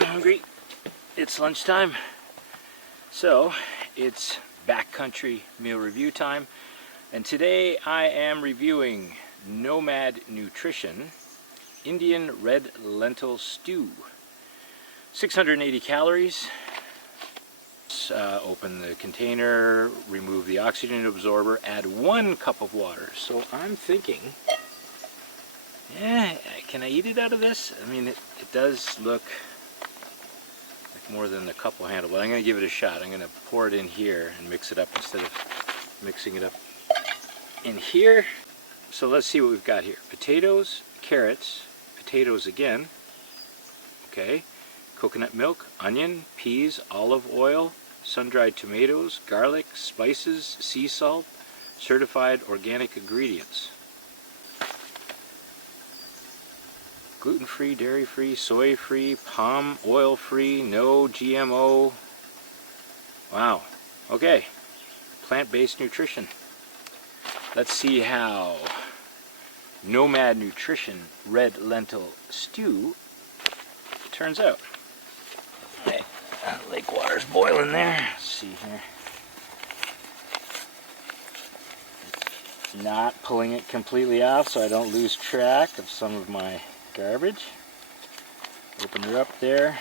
I'm hungry. It's lunchtime. So it's backcountry meal review time. And today I am reviewing Nomad Nutrition Indian Red Lentil Stew. 680 calories. Open the container, remove the oxygen absorber, add 1 cup of water. So I'm thinking, yeah, can I eat it out of this? I mean, it does look like more than the cup will handle, but I'm going to give it a shot. I'm going to pour it in here and mix it up instead of mixing it up in here. So let's see what we've got here. Potatoes, carrots, potatoes again, okay, coconut milk, onion, peas, olive oil, sun-dried tomatoes, garlic, spices, sea salt, certified organic ingredients. Gluten-free, dairy-free, soy-free, palm oil-free, no GMO. Wow. Okay. Plant-based nutrition. Let's see how Nomad Nutrition Red Lentil Stew turns out. Okay. Lake water's boiling there. Let's see here. Not pulling it completely off so I don't lose track of some of my garbage. Open her up there.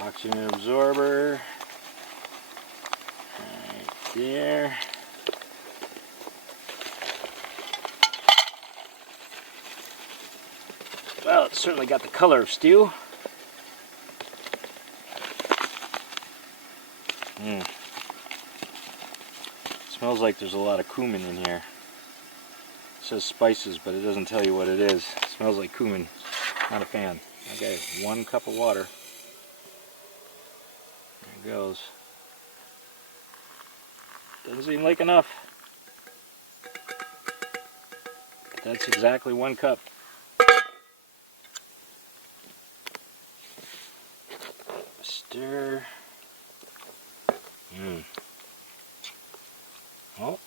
Oxygen absorber. Right there. Well, it's certainly got the color of stew. Smells like there's a lot of cumin in here. It says spices, but it doesn't tell you what it is. It smells like cumin. Not a fan. Okay, 1 cup of water. There it goes. Doesn't seem like enough. But that's exactly 1 cup. Stir. Oh,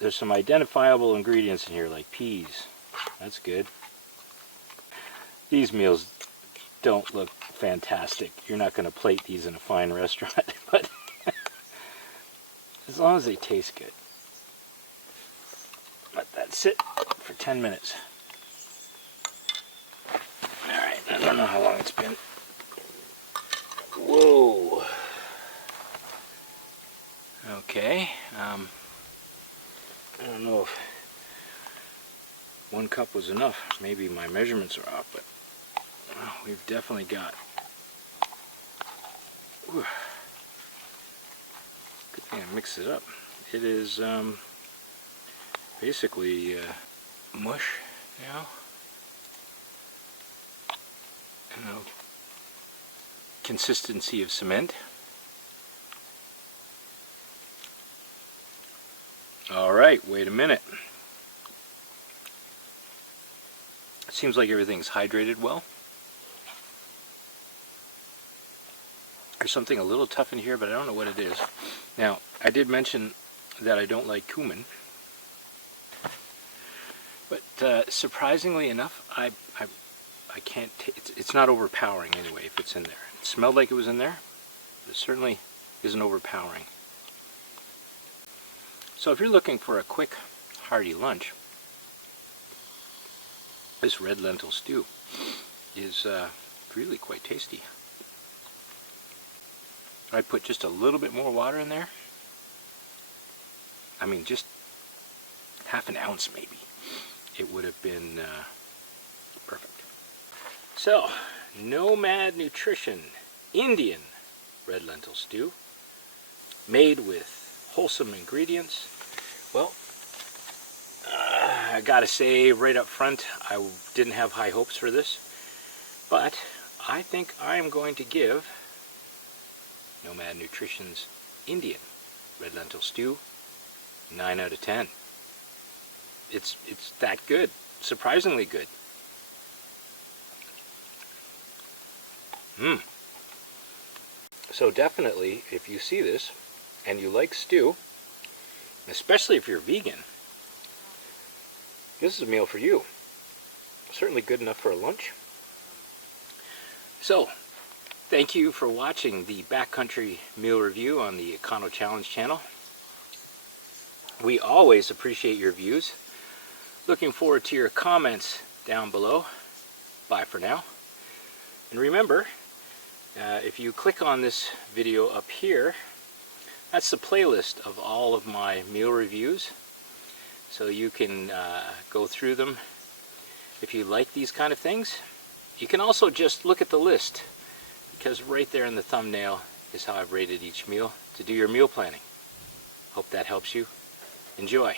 there's some identifiable ingredients in here like peas. That's good. These meals don't look fantastic. You're not going to plate these in a fine restaurant, but as long as they taste good. Let that sit for 10 minutes. Alright, I don't know how long it's been. Whoa. Okay, I don't know if 1 cup was enough. Maybe my measurements are off, but well, we've definitely got. Whew. Good thing I mixed it up. It is basically mush now. Consistency of cement. Alright, wait a minute. It seems like everything's hydrated well. There's something a little tough in here, but I don't know what it is. Now, I did mention that I don't like cumin. But surprisingly enough, I can't. It's not overpowering anyway if it's in there. It smelled like it was in there, but it certainly isn't overpowering. So if you're looking for a quick, hearty lunch, this red lentil stew is really quite tasty. I'd put just a little bit more water in there. I mean, just half an ounce maybe. It would have been perfect. So, Nomad Nutrition Indian Red Lentil Stew, made with wholesome ingredients. Well, I gotta say right up front, I didn't have high hopes for this, but I think I'm going to give Nomad Nutrition's Indian Red Lentil Stew 9 out of 10. It's that good, surprisingly good. So definitely, if you see this and you like stew, especially if you're vegan, this is a meal for you. Certainly good enough for a lunch. So, Thank you for watching the BackContry meal review on the EconoChallenge channel. We always appreciate your views. Looking forward to your comments down below. Bye for now. And remember, if you click on this video up here, that's the playlist of all of my meal reviews. So you can go through them if you like these kind of things. You can also just look at the list, because right there in the thumbnail is how I've rated each meal to do your meal planning. Hope that helps you. Enjoy.